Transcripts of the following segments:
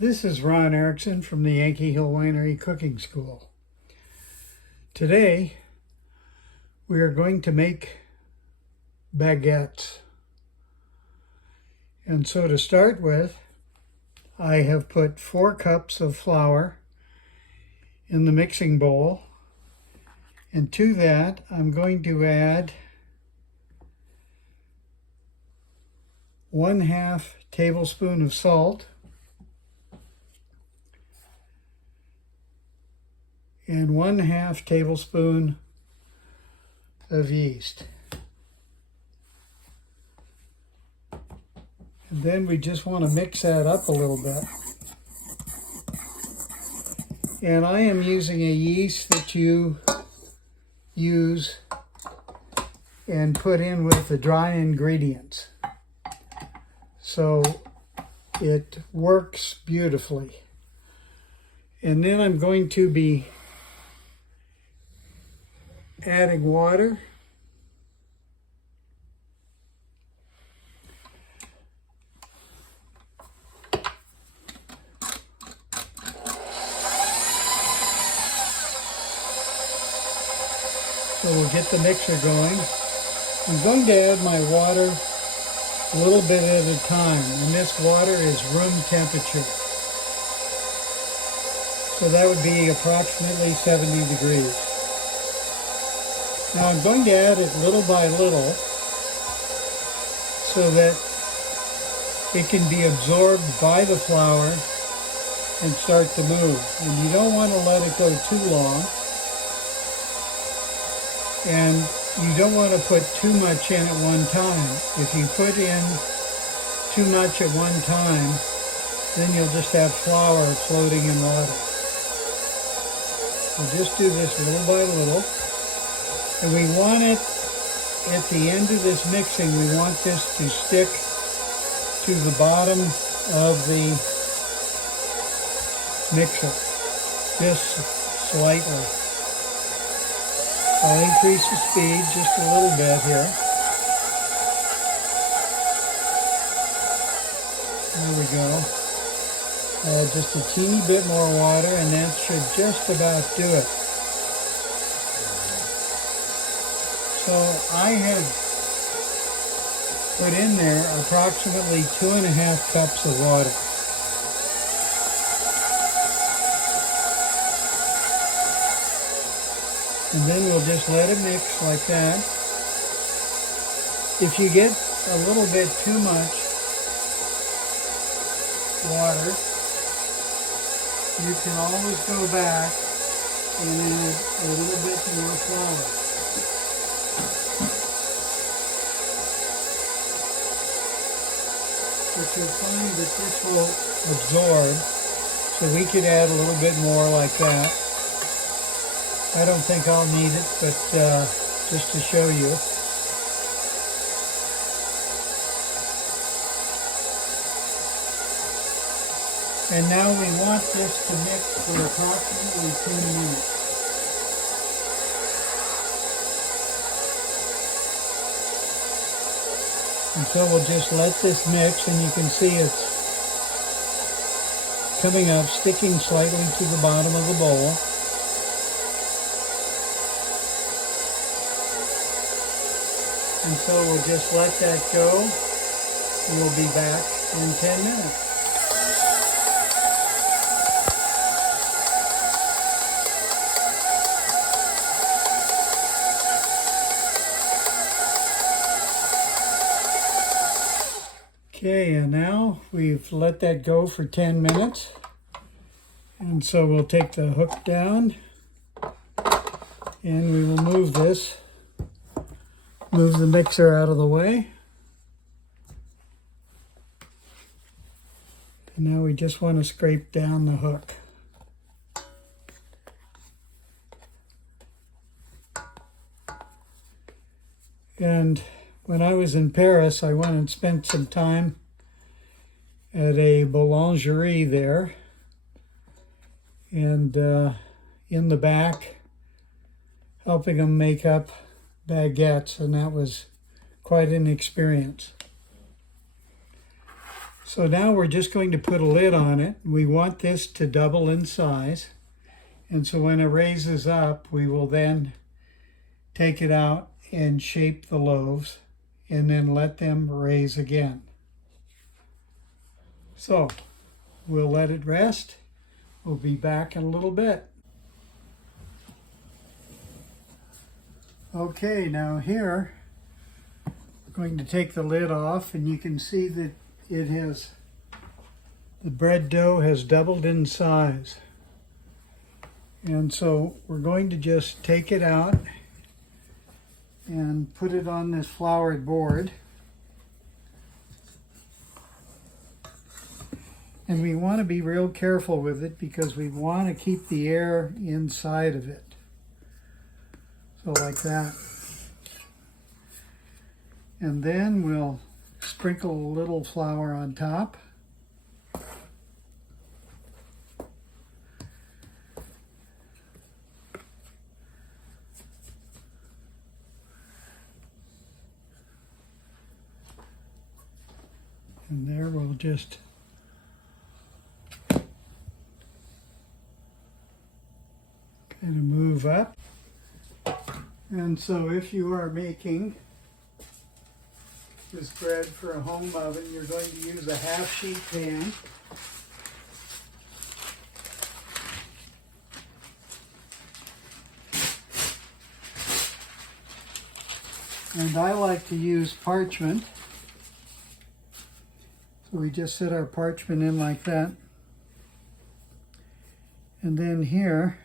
This is Ron Erickson from the Yankee Hill Winery Cooking School. Today, we are going to make baguettes. And so to start with, I have put 4 cups of flour in the mixing bowl. And to that, I'm going to add 1/2 tablespoon of salt and 1/2 tablespoon of yeast. And then we just want to mix that up a little bit. And I am using a yeast that you use and put in with the dry ingredients. So it works beautifully. And then I'm going to be adding water. So we'll get the mixer going. I'm going to add my water a little bit at a time, and this water is room temperature. So that would be approximately 70 degrees. Now I'm going to add it little by little so that it can be absorbed by the flour and start to move. And you don't want to let it go too long. And you don't want to put too much in at one time. If you put in too much at one time, then you'll just have flour floating in water. So just do this little by little. And we want it, at the end of this mixing, we want this to stick to the bottom of the mixer, just slightly. I'll increase the speed just a little bit here. There we go. Just a teeny bit more water, and that should just about do it. So I have put in there approximately 2.5 cups of water. And then we'll just let it mix like that. If you get a little bit too much water, you can always go back and add a little bit more flour. But you'll find that this will absorb, so we could add a little bit more like that. I don't think I'll need it, but just to show you. And now we want this to mix for approximately 10 minutes. And so we'll just let this mix, and you can see it's coming up, sticking slightly to the bottom of the bowl. And so we'll just let that go. We'll be back in 10 minutes. Okay, and now we've let that go for 10 minutes. And so we'll take the hook down and we will move this. Move the mixer out of the way. And now we just want to scrape down the hook. And when I was in Paris, I went and spent some time at a boulangerie there. And in the back, helping them make up baguettes, and that was quite an experience. So now we're just going to put a lid on it. We want this to double in size. And so when it raises up, we will then take it out and shape the loaves and then let them raise again. So we'll let it rest. We'll be back in a little bit. Okay, now here, I'm going to take the lid off, and you can see that the bread dough has doubled in size. And so we're going to just take it out and put it on this floured board. And we want to be real careful with it because we want to keep the air inside of it. So like that. And then we'll sprinkle a little flour on top. And there we'll just kind of move up. And so if you are making this bread for a home oven, you're going to use a half-sheet pan. And I like to use parchment. So we just set our parchment in like that. And then here,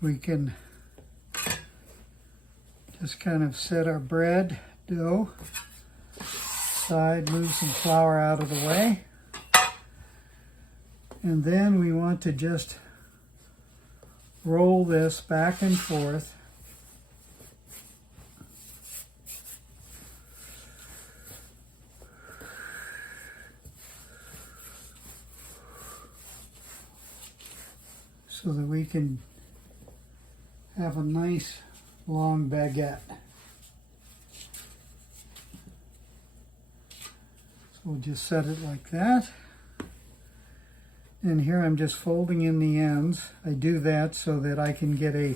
we can just kind of set our bread dough aside, move some flour out of the way. And then we want to just roll this back and forth. So that we can have a nice long baguette. So we'll just set it like that. And here I'm just folding in the ends. I do that so that I can get a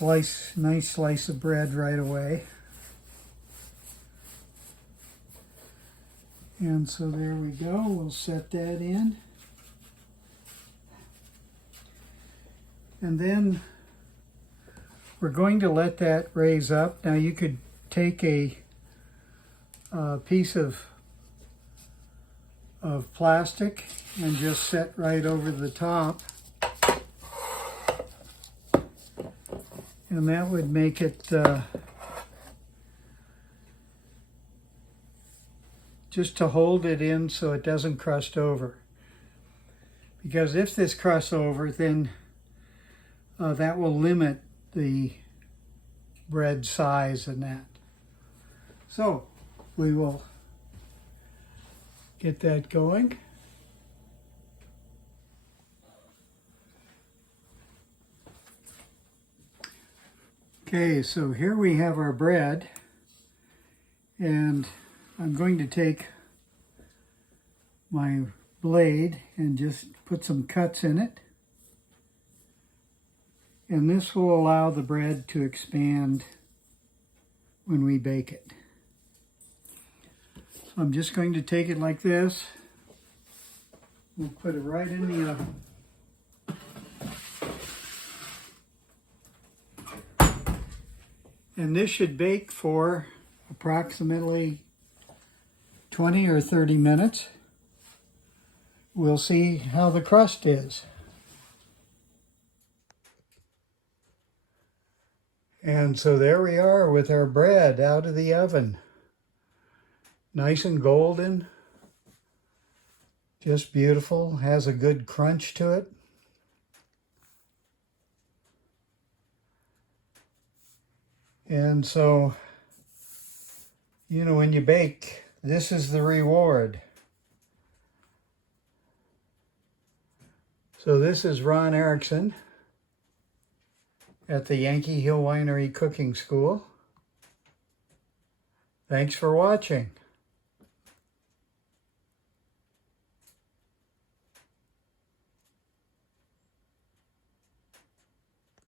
nice slice of bread right away. And so there we go. We'll set that in. And then we're going to let that raise up. Now you could take a piece of plastic and just set right over the top. And that would make it just to hold it in so it doesn't crust over. Because if this crusts over, then that will limit the bread size and that. So we will get that going. Okay, so here we have our bread, and I'm going to take my blade and just put some cuts in it. And this will allow the bread to expand when we bake it. So I'm just going to take it like this. We'll put it right in the oven. And this should bake for approximately 20 or 30 minutes. We'll see how the crust is. And so there we are with our bread out of the oven. Nice and golden. Just beautiful. Has a good crunch to it. And so, you know, when you bake, this is the reward. So this is Ron Erickson at the Yankee Hill Winery Cooking School. Thanks for watching.